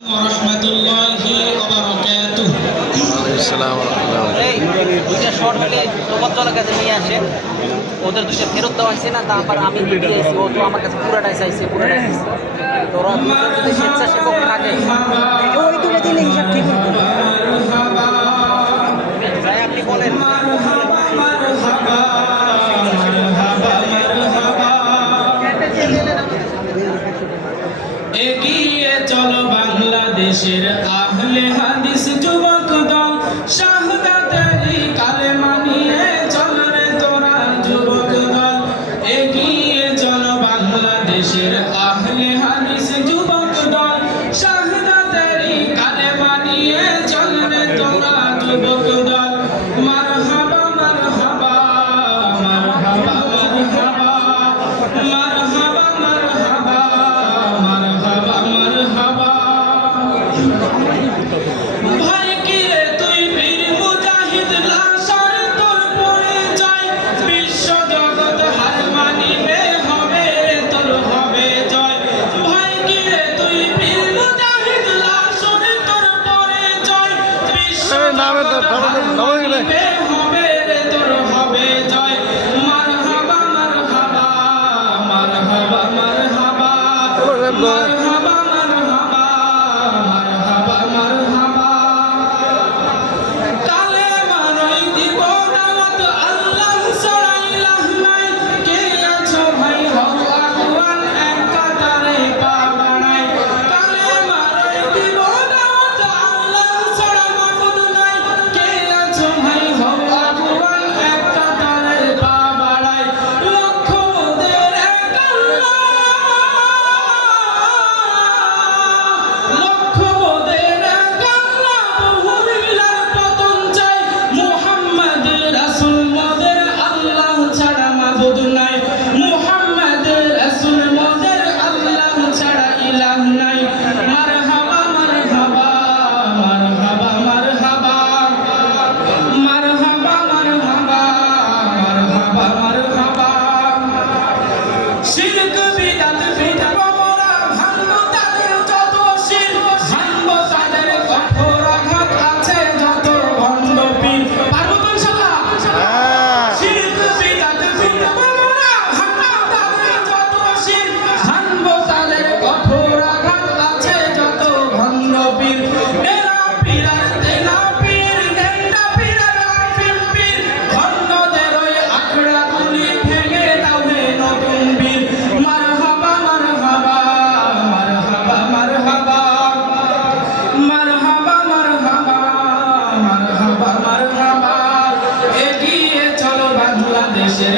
ওয়ারাহমাতুল্লাহি ওয়া বারাকাতুহু। ওয়ালাইকুম আসসালাম ওয়া রাহমাতুল্লাহ। এই দুইটা শর্ট হলে প্রবজ্জলের কাছে নিয়ে আসেন, ওদের দুইটা ফেরত দেওয়া হয়েছে না, তারপর আমি দিয়েছি, ও তো আমার কাছে পুরাটাই চাইছে, পুরাটাই চাইছে। তোরা যদি স্বেচ্ছাসেবক থাকে ওই তুলে দিলে হিসাব ঠিক যাই আপনি বলেন। এগিয়ে চলো বাংলাদেশের আহলে হাদিস যুবক দল, শাহাদাতেরই কালেমা নিয়ে চল রে তোরা যুবক দল। এগিয়ে চলো বাংলাদেশের আহলে হাদিস যুবক দল, শাহাদাতেরই কালেমা নিয়ে চল রে তোরা যুবক দল। মারহাবা মারহাবা মারহাবা মারহাবা মারহাবা মারহাবা মারহাবা। ভাই কি রে তুই বীর মুজাহিদ, লাশার তোর পরিচয়, বিশ্ব জগৎ হার মানিবে, হবে তোর হবে জয়। ভাই কি রে তুই বীর মুজাহিদ, লাশার তোর পরিচয়, বিশ্ব জগৎ হার মানিবে, হবে রে তোর হবে জয়। মারহাবা মারহাবা মারহাবা মারহাবা মারহাবা মারহাবা মারহাবা। কালেমা রই দিব দাওয়াত, আল্লাহ ছাড়া ইলাহ নাই। কে আছো ভাই হও আহ্বান, এক কাতারে পা বাড়াই। কালেমা রই দিব দাওয়াত, আল্লাহ ছাড়া মাবুদ নাই। কে আছো ভাই হও আহ্বান, এক কাতারে পা বাড়াই। লক্ষ মোদের এক আল্লাহ, লক্ষ মোদের এক আল্লাহ, বহু মিলার পতন চাই। মুহাম্মদ রাসূল মোদের, আল্লাহ ছাড়া মাবুদ নাই। মুহাম্মদ রাসূল মোদের, আল্লাহ ছাড়া ইলাহ নাই। মারহাবা মারহাবা মারহাবা মারহাবা মারহাবা মারহাবা মারহাবা মারহাবা। শিরক বিদআত বিদআত মোরা ভাঙব তাদের যত শির, ভাঙব তাদের কঠোর আঘাত, আছে যত ভণ্ড পীর। পারবো তো ইনশাআল্লাহ? শিরক বিদআত বিদআত মোরা ভাঙব তাদের যত শির, ভাঙব তাদের কঠোর আঘাত, আছে যত ভণ্ড পীর। তেরা পীরার তেরা পীর, নেন্ডা পীরার আফিম পীর, ভণ্ডদের ওই আখড়া গুলি ভেঙে দাও হে নতুন বীর। মারহাবা মারহাবা মারহাবা মারহাবা মারহাবা মারহাবা মারহাবা মারহাবা। এগিয়ে চলো বাংলাদেশের